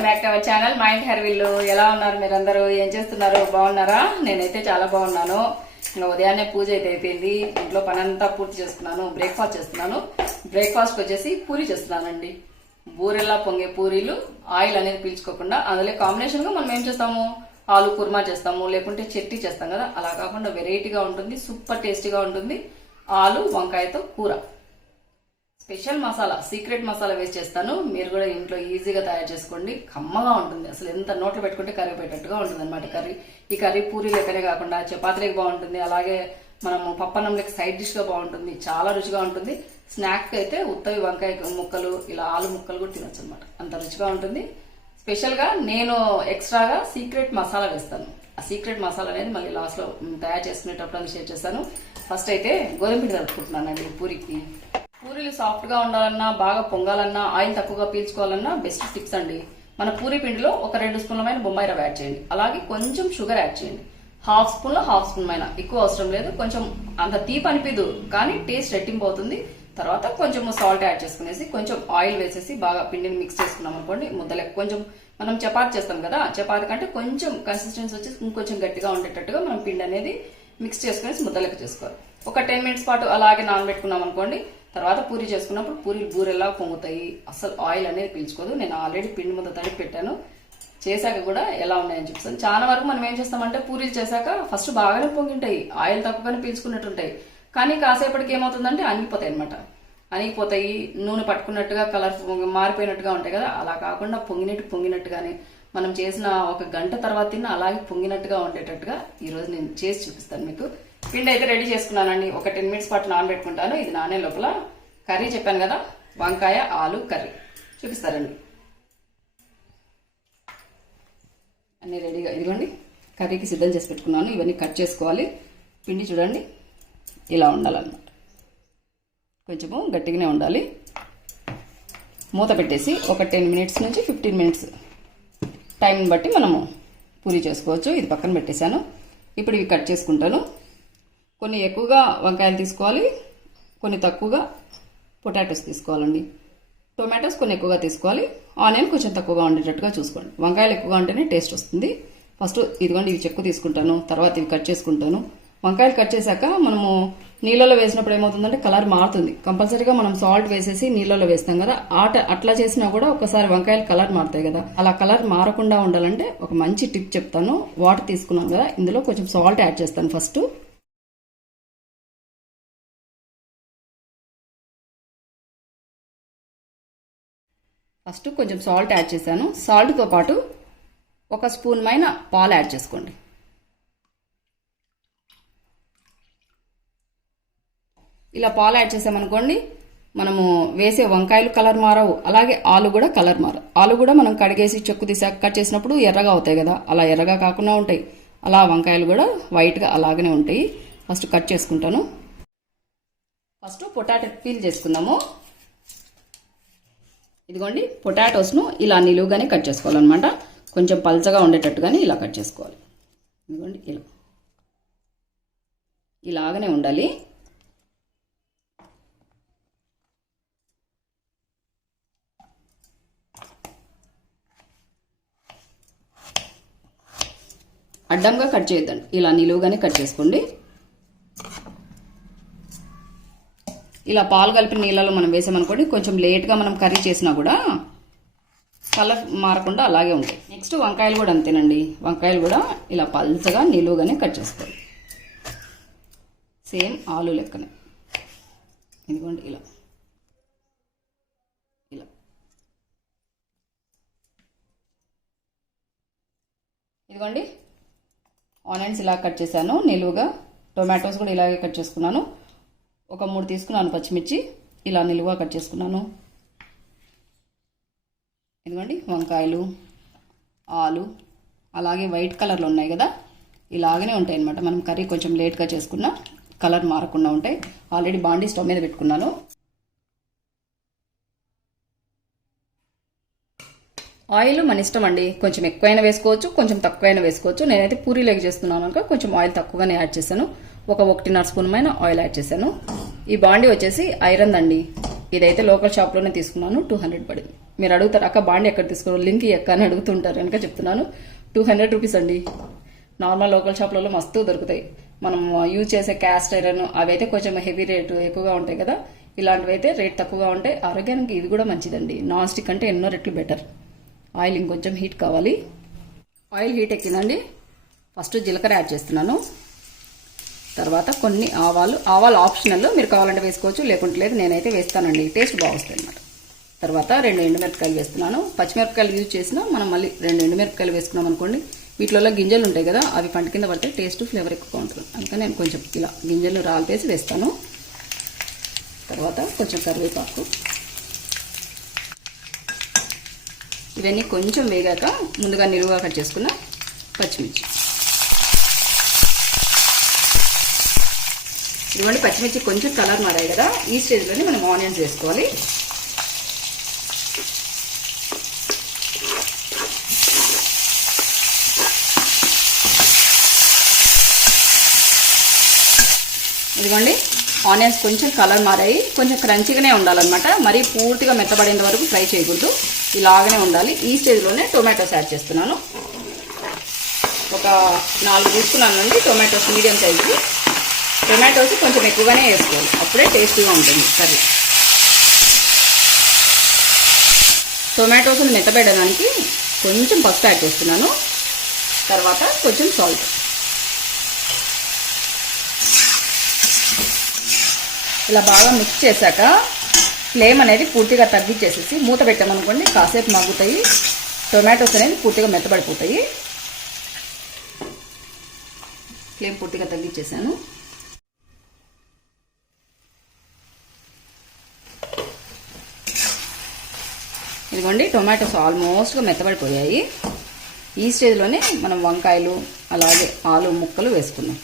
Welcome back to our channel mind హెర్విల్. ఎలా ఉన్నారు మీరందరూ? ఏం చేస్తున్నారు? బాగున్నారా? నేనైతే చాలా బాగున్నాను. ఇంకా ఉదయాన్నే పూజ అయితే అయిపోయింది. ఇంట్లో పని అంతా పూర్తి చేసుకున్నాను. బ్రేక్ఫాస్ట్ చేస్తున్నాను. బ్రేక్ఫాస్ట్ వచ్చేసి పూరి చేస్తున్నానండి. బూరెల్లా పొంగే పూరీలు, ఆయిల్ అనేది పీల్చుకోకుండా. అందులో కాంబినేషన్ గా మనం ఏం చేస్తాము, ఆలు కుర్మా చేస్తాము, లేకుంటే చట్నీ చేస్తాం కదా, అలా కాకుండా వెరైటీగా ఉంటుంది, సూపర్ టేస్టీగా ఉంటుంది. ఆలు వంకాయతో కూర, స్పెషల్ మసాలా, సీక్రెట్ మసాలా వేసి చేస్తాను. మీరు కూడా ఇంట్లో ఈజీగా తయారు చేసుకోండి. కమ్మగా ఉంటుంది. అసలు ఎంత నోట్లో పెట్టుకుంటే కర్రీ పెట్టేట్టుగా ఉంటుంది అనమాట కర్రీ. ఈ కర్రీ పూరీ లెక్కనే కాకుండా చపాతీలకు బాగుంటుంది. అలాగే మనము పప్పన్నంలోకి సైడ్ డిష్ గా బాగుంటుంది. చాలా రుచిగా ఉంటుంది. స్నాక్ అయితే ఉత్తవి వంకాయ ముక్కలు, ఇలా ఆలు ముక్కలు కూడా తినొచ్చు అనమాట. అంత రుచిగా ఉంటుంది. స్పెషల్ గా నేను ఎక్స్ట్రాగా సీక్రెట్ మసాలా వేస్తాను. ఆ సీక్రెట్ మసాలా అనేది మళ్ళీ లాస్ట్ లో తయారు చేసుకునేటప్పుడు షేర్ చేస్తాను. ఫస్ట్ అయితే గోధుమ పిండి కలుపుకుంటున్నానండి పూరికి. పూరీలు సాఫ్ట్ గా ఉండాలన్నా, బాగా పొంగాలన్నా, ఆయిల్ తక్కువగా పీల్చుకోవాలన్నా బెస్ట్ టిప్స్ అండి. మన పూరీ పిండిలో ఒక 2 స్పూన్ల బొంబాయి రవ్వ యాడ్ చేయండి. అలాగే కొంచెం షుగర్ యాడ్ చేయండి. హాఫ్ స్పూన్ ఎక్కువ అవసరం లేదు. కొంచెం అంత తీపి అనిపిదు, కానీ టేస్ట్ రెట్టింపు అవుతుంది. తర్వాత కొంచెం సాల్ట్ యాడ్ చేసుకునేసి కొంచెం ఆయిల్ వేసేసి బాగా పిండిని మిక్స్ చేసుకున్నాం అనుకోండి. ముద్దలకు కొంచెం మనం చపాతి చేస్తాం కదా, చపాతి కంటే కొంచెం కన్సిస్టెన్సీ వచ్చేసి ఇంకొంచెం గట్టిగా ఉండేటట్టుగా మనం పిండి అనేది మిక్స్ చేసుకునేసి ముద్దలకు చేసుకోవాలి. ఒక 10 మినిట్స్ పాటు అలాగే నానబెట్టుకున్నాం అనుకోండి. తర్వాత పూరి చేసుకున్నప్పుడు పూరీలు బూరెల్లా పొంగుతాయి. అసలు ఆయిల్ అనేది పీల్చుకోదు. నేను ఆల్రెడీ పిండి ముద్ద తడిపి పెట్టాను. చేశాక కూడా ఎలా ఉన్నాయని చూపిస్తాను. చాలా వరకు మనం ఏం చేస్తామంటే పూరీలు చేశాక ఫస్ట్ బాగానే పొంగింటాయి, ఆయిల్ తక్కువగానే పీల్చుకున్నట్టుంటాయి. కానీ కాసేపటికి ఏమవుతుందంటే అణిగిపోతాయి అనమాట. అణిగిపోతాయి, నూనె పట్టుకున్నట్టుగా కలర్ మారిపోయినట్టుగా ఉంటాయి కదా. అలా కాకుండా పొంగినట్టుగానే మనం చేసిన ఒక గంట తర్వాత తిన్న అలాగే పొంగినట్టుగా ఉండేటట్టుగా ఈరోజు నేను చేసి చూపిస్తాను మీకు. పిండి అయితే రెడీ చేసుకున్నానండి. ఒక 10 మినిట్స్ పాటు నానబెట్టుకుంటాను. ఇది నానే లోపల కర్రీ చెప్పాను కదా, వంకాయ ఆలు కర్రీ చూపిస్తారండి. అన్ని రెడీగా ఇదిగోండి కర్రీకి సిద్ధం చేసి పెట్టుకున్నాను. ఇవన్నీ కట్ చేసుకోవాలి. పిండి చూడండి ఇలా ఉండాలన్నమాట. కొంచెము గట్టిగానే ఉండాలి. మూత పెట్టేసి ఒక 10 మినిట్స్ నుంచి 15 మినిట్స్ టైంని బట్టి మనము పూరి చేసుకోవచ్చు. ఇది పక్కన పెట్టేశాను. ఇప్పుడు ఇవి కట్ చేసుకుంటాను. కొన్ని ఎక్కువగా వంకాయలు తీసుకోవాలి, కొన్ని తక్కువగా పొటాటోస్ తీసుకోవాలండి. టొమాటోస్ కొన్ని ఎక్కువగా తీసుకోవాలి. ఆనియన్ కొంచెం తక్కువగా ఉండేటట్టుగా చూసుకోండి. వంకాయలు ఎక్కువగా ఉంటేనే టేస్ట్ వస్తుంది. ఫస్ట్ ఇదిగోండి ఇవి చెక్కు తీసుకుంటాను. తర్వాత ఇవి కట్ చేసుకుంటాను. వంకాయలు కట్ చేశాక మనము నీళ్ళలో వేసినప్పుడు ఏమవుతుందంటే కలర్ మారుతుంది. కంపల్సరీగా మనం సాల్ట్ వేసేసి నీళ్ళలో వేస్తాం కదా, అట్లా చేసినా కూడా ఒకసారి వంకాయలు కలర్ మారుతాయి కదా. అలా కలర్ మారకుండా ఉండాలంటే ఒక మంచి టిప్ చెప్తాను. వాటర్ తీసుకున్నాం కదా, ఇందులో కొంచెం సాల్ట్ యాడ్ చేస్తాను. ఫస్ట్ కొంచెం సాల్ట్ యాడ్ చేశాను. సాల్ట్తో పాటు ఒక స్పూన్ పాలు యాడ్ చేసుకోండి. ఇలా పాలు యాడ్ చేసామనుకోండి, మనము వేసే వంకాయలు కలర్ మారవు, అలాగే ఆలు కూడా కలర్ మారవు. ఆలు కూడా మనం కడిగేసి చెక్కు తీసాక కట్ చేసినప్పుడు ఎర్రగా అవుతాయి కదా, అలా ఎర్రగా కాకుండా ఉంటాయి. అలా వంకాయలు కూడా వైట్గా అలాగనే ఉంటాయి. ఫస్ట్ కట్ చేసుకుంటాను. ఫస్ట్ పొటాటో పీల్ చేసుకుందాము. ఇదిగోండి పొటాటోస్ను ఇలా నిలువుగానే కట్ చేసుకోవాలన్నమాట. కొంచెం పల్చగా ఉండేటట్టుగానే ఇలా కట్ చేసుకోవాలి. ఇదిగోండి ఇలాగనే ఉండాలి. అడ్డంగా కట్ చేయొద్దండి, ఇలా నిలువుగానే కట్ చేసుకోండి. ఇలా పాలు కలిపిన నీళ్ళలో మనం వేసామనుకోండి, కొంచెం లేట్గా మనం కర్రీ చేసినా కూడా కలర్ మారకుండా అలాగే ఉంటాయి. నెక్స్ట్ వంకాయలు కూడా అంతేనండి. వంకాయలు కూడా ఇలా పల్చగా నిలువుగానే కట్ చేసుకోవాలి. సేమ్ ఆలు లెక్కనే. ఇదిగోండి ఇలా ఇదిగోండి ఆనియన్స్ ఇలా కట్ చేశాను నిలువుగా. టొమాటోస్ కూడా ఇలాగే కట్ చేసుకున్నాను. ఒక 3 తీసుకున్నాను పచ్చిమిర్చి, ఇలా నిలువుగా కట్ చేసుకున్నాను. ఇదిగోండి వంకాయలు ఆలు అలాగే వైట్ కలర్లో ఉన్నాయి కదా, ఇలాగనే ఉంటాయి అన్నమాట. మనం కర్రీ కొంచెం లేట్గా చేసుకున్నా కలర్ మారకుండా ఉంటాయి. ఆల్రెడీ బాండీ స్టవ్ మీద పెట్టుకున్నాను. ఆయిల్ మన ఇష్టం అండి. కొంచెం ఎక్కువైనా వేసుకోవచ్చు, కొంచెం తక్కువైనా వేసుకోవచ్చు. నేనైతే పూరీలోకి చేస్తున్నాను కనుక కొంచెం ఆయిల్ తక్కువగానే యాడ్ చేశాను. ఒక 1.5 స్పూన్ ఆయిల్ యాడ్ చేశాను. ఈ బాండీ వచ్చేసి ఐరన్ అండి. ఇదైతే లోకల్ షాప్లోనే తీసుకున్నాను. 200 పడింది. మీరు అడుగుతారు అక్క బాండి ఎక్కడ తీసుకోరు లింక్ ఎక్క అని అడుగుతుంటారు కనుక చెప్తున్నాను. 200 రూపీస్ అండి. నార్మల్ లోకల్ షాప్లలో మస్తు దొరుకుతాయి. మనం యూజ్ చేసే క్యాస్ట్ ఐరన్ అవి అయితే కొంచెం హెవీ రేటు ఎక్కువగా ఉంటాయి కదా, ఇలాంటివి అయితే రేట్ తక్కువగా ఉంటాయి. ఆరోగ్యానికి ఇది కూడా మంచిదండి. నాన్ స్టిక్ అంటే ఎన్నో రెట్లు బెటర్. ఆయిల్ ఇంకొంచెం హీట్ కావాలి. ఆయిల్ హీట్ ఎక్కిందండి. ఫస్ట్ జీలకర్ర యాడ్ చేస్తున్నాను. తర్వాత కొన్ని ఆవాలు ఆప్షనల్, మీరు కావాలంటే వేసుకోవచ్చు, లేకుంటే లేదు. నేనైతే వేస్తానండి, టేస్ట్ బాగుంటుంది అనమాట. తర్వాత 2 ఎండుమిరపకాయలు వేస్తున్నాను. పచ్చిమిరపకాయలు యూజ్ చేసినా మనం మళ్ళీ 2 ఎండుమిరపకాయలు వేసుకున్నాం అనుకోండి, వీటిలో గింజలు ఉంటాయి కదా, అవి పంట కింద పడితే టేస్ట్ ఫ్లేవర్ ఎక్కువగా ఉంటుంది. అందుకని నేను కొంచెం ఇలా గింజలు రాలిపేసి వేస్తాను. తర్వాత కొంచెం కరివేపాకు. ఇవన్నీ కొంచెం వేగాక ముందుగా నిలువుగా కట్ చేసుకున్న పచ్చిమిర్చి. ఇదిగోండి పచ్చిమిర్చి కొంచెం కలర్ మారాయి కదా, ఈ స్టేజ్లోనే మనం ఆనియన్స్ వేసుకోవాలి. ఇదిగోండి ఆనియన్స్ కొంచెం కలర్ మారాయి, కొంచెం క్రంచీగానే ఉండాలన్నమాట. మరీ పూర్తిగా మెత్తబడేంత వరకు ఫ్రై చేయకూడదు, ఇలాగనే ఉండాలి. ఈ స్టేజ్లోనే టొమాటోస్ యాడ్ చేస్తున్నాను. ఒక 4 తీసుకున్నానండి టొమాటోస్, మీడియం సైజు. టొమాటోస్ కొంచెం ఎక్కువగానే వేసుకోవాలి, అప్పుడే టేస్టీగా ఉంటుంది కర్రీ. టొమాటోస్ని మెత్తబెట్టడానికి కొంచెం పసుపు యాడ్ చేస్తున్నాను. తర్వాత కొంచెం సాల్ట్. ఇలా బాగా మిక్స్ చేశాక ఫ్లేమ్ అనేది పూర్తిగా తగ్గించేసేసి మూత పెట్టామనుకోండి, కాసేపు మగ్గుతాయి. టొమాటోస్ అనేది పూర్తిగా మెత్తబడిపోతాయి. ఫ్లేమ్ పూర్తిగా తగ్గించేసాను. ఇదిగోండి టొమాటోస్ ఆల్మోస్ట్గా మెత్తబడిపోయాయి. ఈ స్టేజ్లోనే మనం వంకాయలు అలాగే ఆలు ముక్కలు వేసుకున్నాం.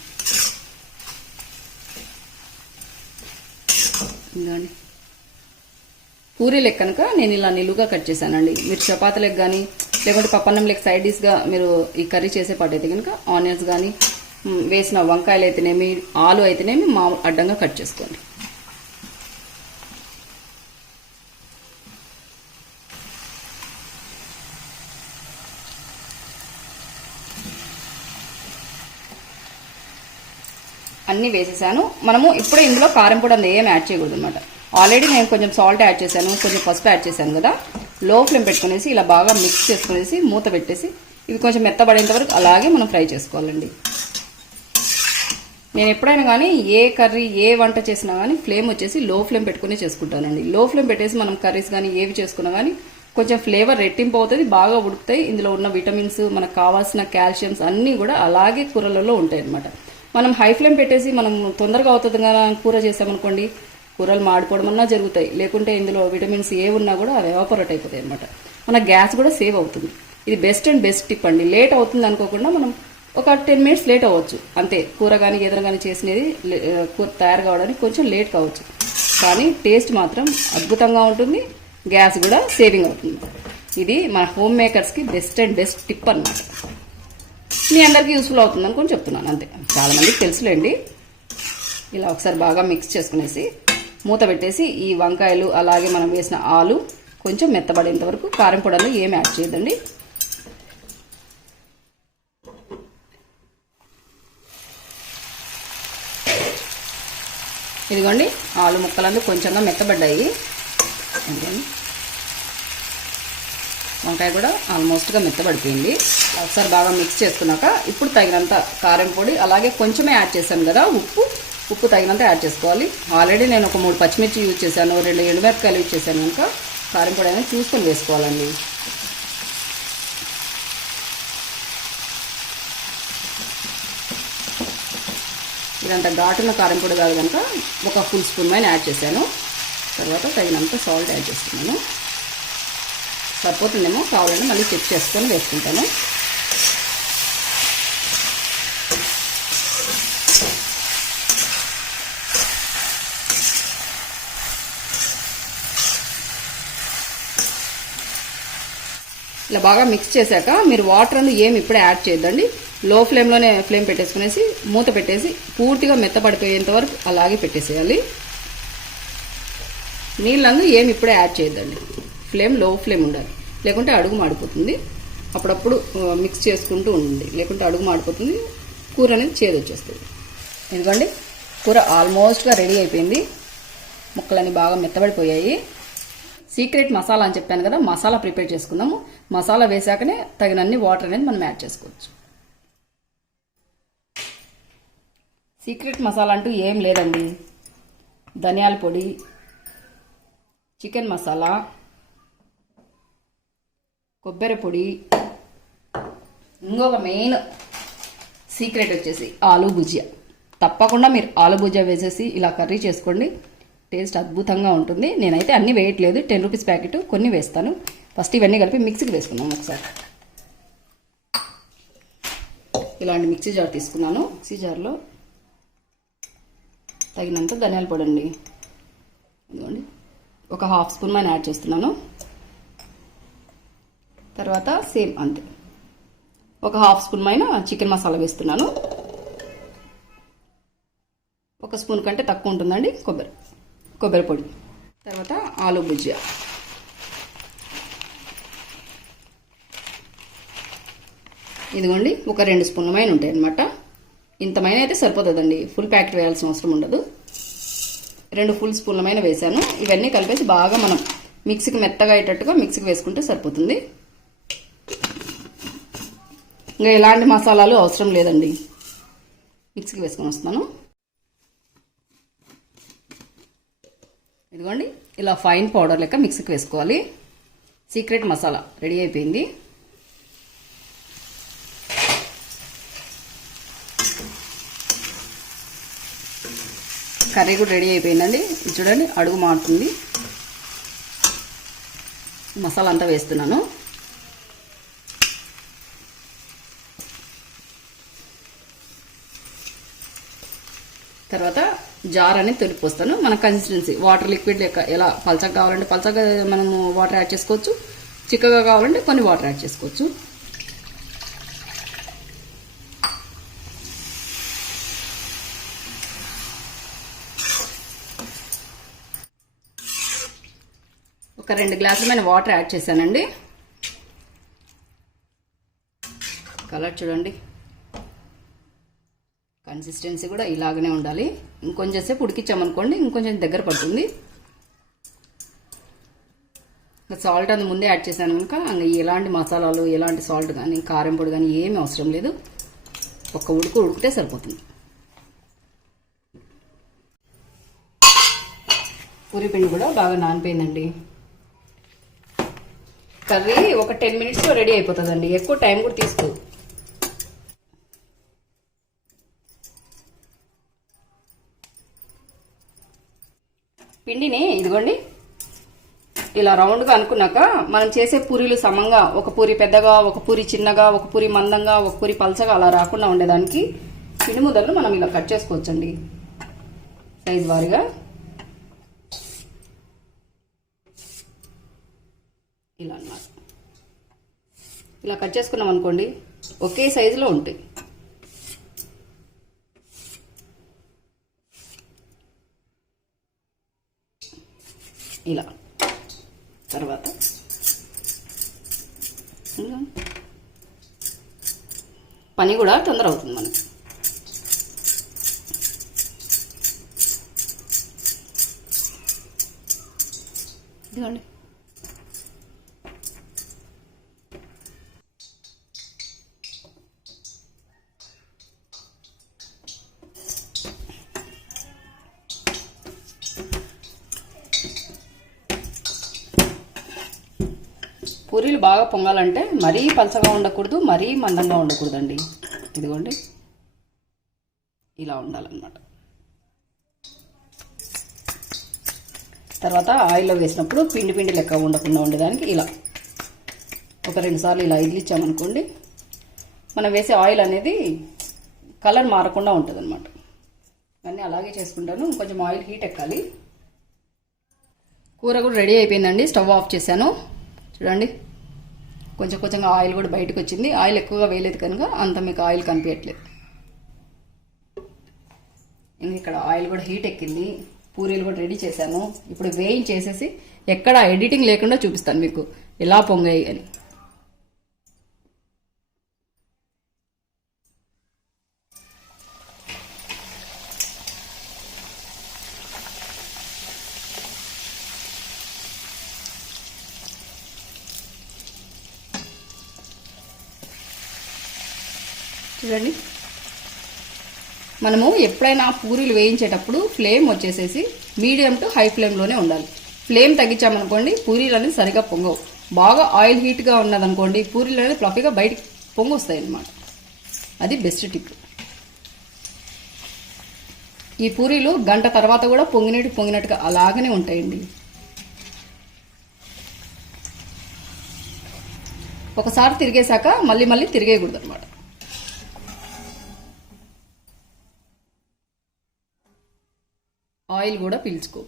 ఇదిగోండి పూరీ లెక్క కనుక నేను ఇలా నిలువుగా కట్ చేశానండి. మీరు చపాతీ లెక్క కానీ లేకుంటే పప్పన్నం లెక్క సైడ్ డిష్గా మీరు ఈ కర్రీ చేసే పాటు అయితే కనుక ఆనియన్స్ కానీ వేసిన వంకాయలు అయితేనేమి ఆలు అయితేనేమి మామూలు అడ్డంగా కట్ చేసుకోండి. అన్నీ వేసేసాను. మనము ఇప్పుడే ఇందులో కారం పొడి అంత ఏం యాడ్ చేయకూడదు అనమాట. ఆల్రెడీ నేను కొంచెం సాల్ట్ యాడ్ చేశాను, కొంచెం పసుపు యాడ్ చేశాను కదా. లో ఫ్లేమ్ పెట్టుకునేసి ఇలా బాగా మిక్స్ చేసుకునేసి మూత పెట్టేసి ఇవి కొంచెం మెత్తబడేంత వరకు అలాగే మనం ఫ్రై చేసుకోవాలండి. నేను ఎప్పుడైనా కానీ ఏ కర్రీ ఏ వంట చేసినా కానీ ఫ్లేమ్ వచ్చేసి లో ఫ్లేమ్ పెట్టుకుని చేసుకుంటానండి. లో ఫ్లేమ్ పెట్టేసి మనం కర్రీస్ కానీ ఏవి చేసుకున్నా కానీ కొంచెం ఫ్లేవర్ రెట్టింపు అవుతుంది, బాగా ఉడుకుతాయి. ఇందులో ఉన్న విటమిన్స్ మనకు కావాల్సిన కాల్షియమ్స్ అన్నీ కూడా అలాగే కూరలలో ఉంటాయి అన్నమాట. మనం హై ఫ్లేమ్ పెట్టేసి మనం తొందరగా అవుతుంది కదా కూర చేసామనుకోండి, కూరలు మాడిపోవడం అన్నా జరుగుతాయి. లేకుంటే ఇందులో విటమిన్స్ ఏ ఉన్నా కూడా అవి ఎవాపరేట్ అయిపోతాయి అనమాట. మన గ్యాస్ కూడా సేవ్ అవుతుంది. ఇది బెస్ట్ అండ్ బెస్ట్ టిప్ అండి. లేట్ అవుతుంది అనుకోకుండా మనం ఒక 10 మినిట్స్ లేట్ అవ్వచ్చు అంతే. కూర కానీ ఏదైనా కానీ చేసినది కూర తయారు కావడానికి కొంచెం లేట్ కావచ్చు, కానీ టేస్ట్ మాత్రం అద్భుతంగా ఉంటుంది. గ్యాస్ కూడా సేవింగ్ అవుతుంది. ఇది మన హోమ్ మేకర్స్కి బెస్ట్ అండ్ బెస్ట్ టిప్ అన్నమాట. మీ అందరికీ యూస్ఫుల్ అవుతుంది అనుకుని చెప్తున్నాను అంతే. చాలామందికి తెలుసులేండి. ఇలా ఒకసారి బాగా మిక్స్ చేసుకునేసి మూత పెట్టేసి ఈ వంకాయలు అలాగే మనం వేసిన ఆలు కొంచెం మెత్తబడేంత వరకు కారం పొడి ఏం యాడ్ చేయదండి. ఇదిగోండి ఆలు ముక్కలందు కొంచెంగా మెత్తబడ్డాయి. వంకాయ కూడా ఆల్మోస్ట్గా మెత్తబడిపోయింది. ఒకసారి బాగా మిక్స్ చేసుకున్నాక ఇప్పుడు తగినంత కారం పొడి అలాగే కొంచెమే యాడ్ చేశాను కదా, ఉప్పు తగినంత యాడ్ చేసుకోవాలి. ఆల్రెడీ నేను ఒక 3 పచ్చిమిర్చి యూజ్ చేశాను, 2 ఎండుమిరపకాయలు యూజ్ చేశాను కనుక కారం పొడి అనేది చూసుకొని వేసుకోవాలండి. ఇదంతా ఘాటున్న కారం పొడి కాదు కనుక ఒక ఫుల్ స్పూన్ పైన యాడ్ చేశాను. తర్వాత తగినంత సాల్ట్ యాడ్ చేస్తున్నాను. సరిపోతుందేమో, కావాలంటే మళ్ళీ చెక్ చేసుకొని వేసుకుంటాను. ఇలా బాగా మిక్స్ చేశాక మీరు వాటర్ అనేది ఏమి ఇప్పుడే యాడ్ చేయొద్దండి. లో ఫ్లేమ్లోనే ఫ్లేమ్ పెట్టేసుకునేసి మూత పెట్టేసి పూర్తిగా మెత్తపడిపోయేంత వరకు అలాగే పెట్టేసేయాలి. నీళ్ళందు ఏమి ఇప్పుడే యాడ్ చేయొద్దండి. ఫ్లేమ్ లో ఫ్లేమ్ ఉండాలి, లేకుంటే అడుగు మాడిపోతుంది. అప్పుడప్పుడు మిక్స్ చేసుకుంటూ ఉండండి, లేకుంటే అడుగు మాడిపోతుంది, కూర అనేది చేదు వచ్చేస్తుంది. ఎందుకండి కూర ఆల్మోస్ట్గా రెడీ అయిపోయింది. ముక్కలన్నీ బాగా మెత్తబడిపోయాయి. సీక్రెట్ మసాలా అని చెప్పాను కదా, మసాలా ప్రిపేర్ చేసుకుందాము. మసాలా వేసాకనే తగినన్ని వాటర్ అనేది మనం యాడ్ చేసుకోవచ్చు. సీక్రెట్ మసాలా అంటూ ఏం లేదండి. ధనియాల పొడి, చికెన్ మసాలా, కొబ్బరి పొడి, ఇంకొక మెయిన్ సీక్రెట్ వచ్చేసి ఆలూ భుజియా. తప్పకుండా మీరు ఆలూ భుజియా వేసేసి ఇలా కర్రీ చేసుకోండి, టేస్ట్ అద్భుతంగా ఉంటుంది. నేనైతే అన్నీ వేయట్లేదు, 10 రూపీస్ ప్యాకెట్ కొన్ని వేస్తాను. ఫస్ట్ ఇవన్నీ కలిపి మిక్సీకి వేసుకున్నాము ఒకసారి. ఇలాంటి మిక్సీ జార్ తీసుకున్నాను. మిక్సీ జార్లో తగినంత ధనియాల పొడి అండి, ఇదిగోండి ఒక హాఫ్ స్పూన్ మైన యాడ్ చేస్తున్నాను. తర్వాత సేమ్ అంతే ఒక హాఫ్ స్పూన్ మైన చికెన్ మసాలా వేస్తున్నాను. ఒక స్పూన్ కంటే తక్కువ ఉంటుందండి కొబ్బరి పొడి. తర్వాత ఆలూ భుజియా, ఇదిగోండి ఒక 2 స్పూన్ల మైన ఉంటాయి అన్నమాట. ఇంత మైన అయితే సరిపోతుందండి, ఫుల్ ప్యాకెట్ వేయాల్సిన అవసరం ఉండదు. 2 ఫుల్ స్పూన్ల మైన వేసాను. ఇవన్నీ కలిపేసి బాగా మనం మిక్సీకి మెత్తగా అయ్యేటట్టుగా మిక్సీకి వేసుకుంటే సరిపోతుంది. ఇంకా ఎలాంటి మసాలాలు అవసరం లేదండి. మిక్సీకి వేసుకొని వస్తున్నాను. ఇదిగోండి ఇలా ఫైన్ పౌడర్ లెక్క మిక్సీకి వేసుకోవాలి. సీక్రెట్ మసాలా రెడీ అయిపోయింది. కర్రీ కూడా రెడీ అయిపోయిందండి. ఇది చూడండి అడుగు మారుతుంది. మసాలా అంతా వేస్తున్నాను. తర్వాత జార్ అనేది తొలిపోస్తాను. మన కన్సిస్టెన్సీ వాటర్ లిక్విడ్ లెక్క ఎలా పల్చగా కావాలంటే పల్చగా మనము వాటర్ యాడ్ చేసుకోవచ్చు, చిక్కగా కావాలంటే కొన్ని వాటర్ యాడ్ చేసుకోవచ్చు. ఒక 2 గ్లాసులమైన వాటర్ యాడ్ చేశానండి. కలర్ చూడండి, కన్సిస్టెన్సీ కూడా ఇలాగనే ఉండాలి. ఇంకొంచెం సేపు ఉడికించామనుకోండి ఇంకొంచెం దగ్గర పడుతుంది. సాల్ట్ అందు ముందే యాడ్ చేశాను కనుక ఎలాంటి మసాలాలు ఎలాంటి సాల్ట్ కానీ కారం పొడి కానీ ఏమీ అవసరం లేదు. ఒక్క ఉడికితే సరిపోతుంది. పూరి పిండి కూడా బాగా నానిపోయిందండి. కర్రీ ఒక 10 మినిట్స్లో రెడీ అయిపోతుందండి, ఎక్కువ టైం కూడా తీసుకో. పిండిని ఇదిగోండి ఇలా రౌండ్గా అనుకున్నాక మనం చేసే పూరీలు సమంగా, ఒక పూరి పెద్దగా, ఒక పూరి చిన్నగా, ఒక పూరి మందంగా, ఒక పూరి పల్చగా అలా రాకుండా ఉండేదానికి పిండి ముద్దలను మనం ఇలా కట్ చేసుకోవచ్చండి సైజ్ వారీగా. ఇలా అన్నమాట. ఇలా కట్ చేసుకున్నాం అనుకోండి ఒకే సైజులో ఉంటాయి. ఇలా తర్వాత పని కూడా తొందర అవుతుంది మనకి. ఇదిగోండి పూరీలు బాగా పొంగాలంటే మరీ పలచగా ఉండకూడదు, మరీ మందంగా ఉండకూడదండి. ఇదిగోండి ఇలా ఉండాలన్నమాట. తర్వాత ఆయిల్లో వేసినప్పుడు పిండి పిండి లెక్క ఉండకుండా ఉండేదానికి ఇలా ఒక 2 సార్లు ఇలా ఇడ్లిచ్చామనుకోండి మనం వేసే ఆయిల్ అనేది కలర్ మారకుండా ఉంటుంది అనమాట. అన్నీ అలాగే చేసుకుంటాను. కొంచెం ఆయిల్ హీట్ ఎక్కాలి. కూర కూడా రెడీ అయిపోయిందండి. స్టవ్ ఆఫ్ చేశాను. చూడండి కొంచెం కొంచెంగా ఆయిల్ కూడా బయటకు వచ్చింది. ఆయిల్ ఎక్కువగా వేయలేదు కనుక అంత మీకు ఆయిల్ కనిపించట్లేదు. ఇక్కడ ఆయిల్ కూడా హీట్ ఎక్కింది. పూరీలు కూడా రెడీ చేశాను. ఇప్పుడు వేయించేసేసి ఎక్కడ ఎడిటింగ్ లేకుండా చూపిస్తాను మీకు ఎలా పొంగాయి అని. చూడండి, మనము ఎప్పుడైనా పూరీలు వేయించేటప్పుడు ఫ్లేమ్ వచ్చేసేసి మీడియం టు హై ఫ్లేమ్లోనే ఉండాలి. ఫ్లేమ్ తగ్గించామనుకోండి పూరీలు అనేది సరిగా పొంగవు. బాగా ఆయిల్ హీట్గా ఉన్నదనుకోండి పూరీలు అనేది ఫ్లఫీగా బయటికి పొంగి వస్తాయి అన్నమాట. అది బెస్ట్ టిప్. ఈ పూరీలు గంట తర్వాత కూడా పొంగినట్టుగా అలాగనే ఉంటాయండి. ఒకసారి తిరిగేశాక మళ్ళీ తిరిగేయకూడదు అనమాట. ఆయిల్ కూడా పీల్చుకో.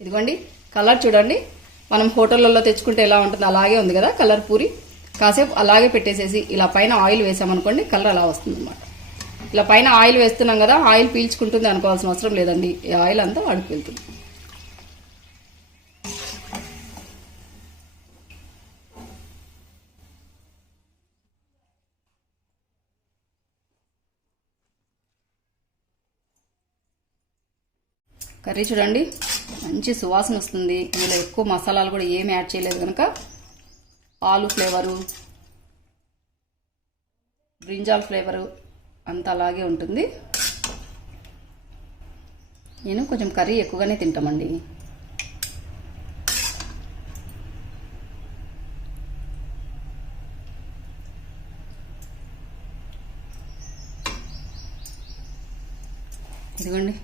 ఇదిగోండి కలర్ చూడండి, మనం హోటళ్ళల్లో తెచ్చుకుంటే ఎలా ఉంటుందో అలాగే ఉంది కదా కలర్ పూరి. కాసేపు అలాగే పెట్టేసేసి ఇలా పైన ఆయిల్ వేసామనుకోండి కలర్ అలా వస్తుంది అనమాట. ఇలా పైన ఆయిల్ వేస్తున్నాం కదా, ఆయిల్ పీల్చుకుంటుంది అనుకోవాల్సిన అవసరం లేదండి. ఈ ఆయిల్ అంతా వాడికి వెళ్తుంది. కర్రీ చూడండి మంచి సువాసన వస్తుంది. ఇందులో ఎక్కువ మసాలాలు కూడా ఏమి యాడ్ చేయలేదు కనుక ఆలు ఫ్లేవరు, బ్రింజాల్ ఫ్లేవరు అంతా అలాగే ఉంటుంది. నేను కొంచెం కర్రీ ఎక్కువగానే తింటామండి. ఇదిగోండి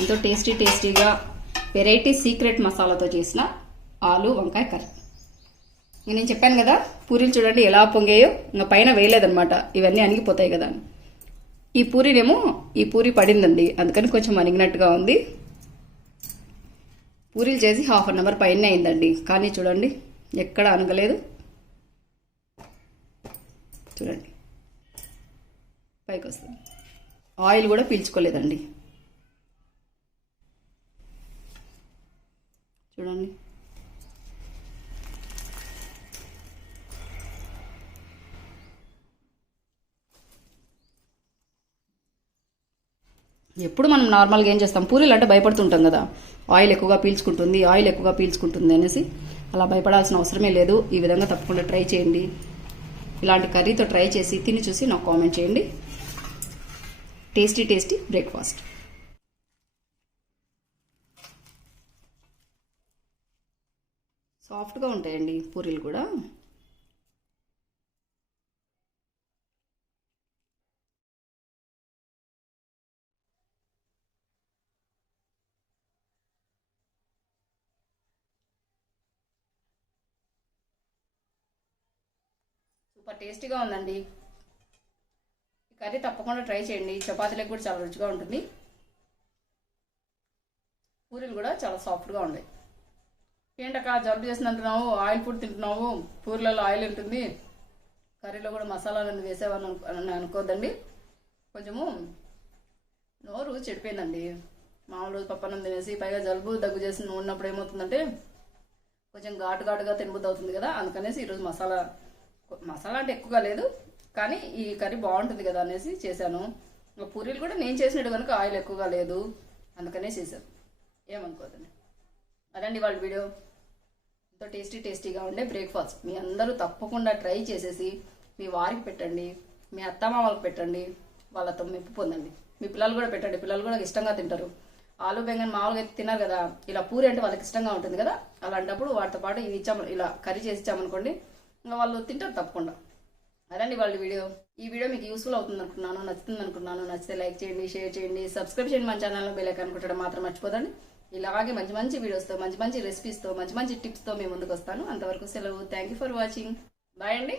ఎంతో టేస్టీగా వెరైటీ సీక్రెట్ మసాలాతో చేసిన ఆలు వంకాయ కర్రీ. నేను చెప్పాను కదా పూరీలు చూడండి ఎలా పొంగాయో, ఇంకా పైన వేయలేదనమాట, ఇవన్నీ అణిగిపోతాయి కదా. ఈ పూరి పడిందండి, అందుకని కొంచెం అణిగినట్టుగా ఉంది. పూరీలు చేసి 1/2 అవర్ పైన అయిందండి, కానీ చూడండి ఎక్కడ అనగలేదు. చూడండి పైకి వస్తుంది. ఆయిల్ కూడా పీల్చుకోలేదండి. చూడండి ఎప్పుడు మనం నార్మల్గా ఏం చేస్తాం, పూరీలు అంటే భయపడుతుంటాం కదా, ఆయిల్ ఎక్కువగా పీల్చుకుంటుంది అనేసి. అలా భయపడాల్సిన అవసరమే లేదు. ఈ విధంగా తప్పకుండా ట్రై చేయండి. ఇలాంటి కర్రీతో ట్రై చేసి తిని చూసి నాకు కామెంట్ చేయండి. Tasty breakfast. సాఫ్ట్గా ఉంటాయండి పూరీలు కూడా. సూపర్ టేస్టీగా ఉందండి. ఈ కర్రీ తప్పకుండా ట్రై చేయండి. చపాతీలకు కూడా చాలా రుచిగా ఉంటుంది. పూరీలు కూడా చాలా సాఫ్ట్గా ఉన్నాయి. ఏంటక్క జలుబు చేసినంటున్నావు, ఆయిల్ ఫుడ్ తింటున్నావు, పూరీలలో ఆయిల్ ఉంటుంది, కర్రీలో కూడా మసాలాలు వేసేవని అనుకోద్దండి. కొంచెము నోరు చెడిపోయిందండి. మామూలు రోజు పప్పన్నం తినేసి పైగా జలుబు దగ్గు చేసి ఉన్నప్పుడు ఏమవుతుందంటే కొంచెం ఘాటుగా తినబుద్ధి అవుతుంది కదా, అందుకనేసి ఈరోజు మసాలా అంటే ఎక్కువగా లేదు, కానీ ఈ కర్రీ బాగుంటుంది కదా అనేసి చేశాను. పూరీలు కూడా నేను చేసినట్టు కనుక ఆయిల్ ఎక్కువగా లేదు, అందుకనే చేశాను. ఏమనుకోదండి. అదండి వాళ్ళ వీడియో. ఎంతో టేస్టీగా ఉండే బ్రేక్ఫాస్ట్ మీ అందరూ తప్పకుండా ట్రై చేసేసి మీ వారికి పెట్టండి, మీ అత్తమామలకు పెట్టండి, వాళ్ళతో మెప్పు పొందండి. మీ పిల్లలు కూడా పెట్టండి, పిల్లలు కూడా ఇష్టంగా తింటారు. ఆలు బెంగన్ మామూలుగా అయితే తిన్నారు కదా, ఇలా పూరి అంటే వాళ్ళకి ఇష్టంగా ఉంటుంది కదా, అలాంటప్పుడు వాటితో పాటు ఇవి ఇలా కర్రీ చేసి ఇచ్చామనుకోండి ఇంకా వాళ్ళు తింటారు తప్పకుండా. అదండి వాళ్ళ వీడియో. ఈ వీడియో మీకు యూస్ఫుల్ అవుతుంది అనుకున్నాను, నచ్చుతుంది అనుకున్నాను. నచ్చితే లైక్ చేయండి, షేర్ చేయండి, సబ్స్క్రైబ్ చేయండి. మన ఛానల్లో బెల్ ఐకాన్ కొట్టడం మాత్రం మర్చిపోదండి. ఇలాగే మంచి మంచి వీడియోస్తో, మంచి మంచి రెసిపీస్తో, మంచి మంచి టిప్స్తో మేము ముందుకు వస్తాను. అంతవరకు సెలవు. Thank you for watching. Bye అండి.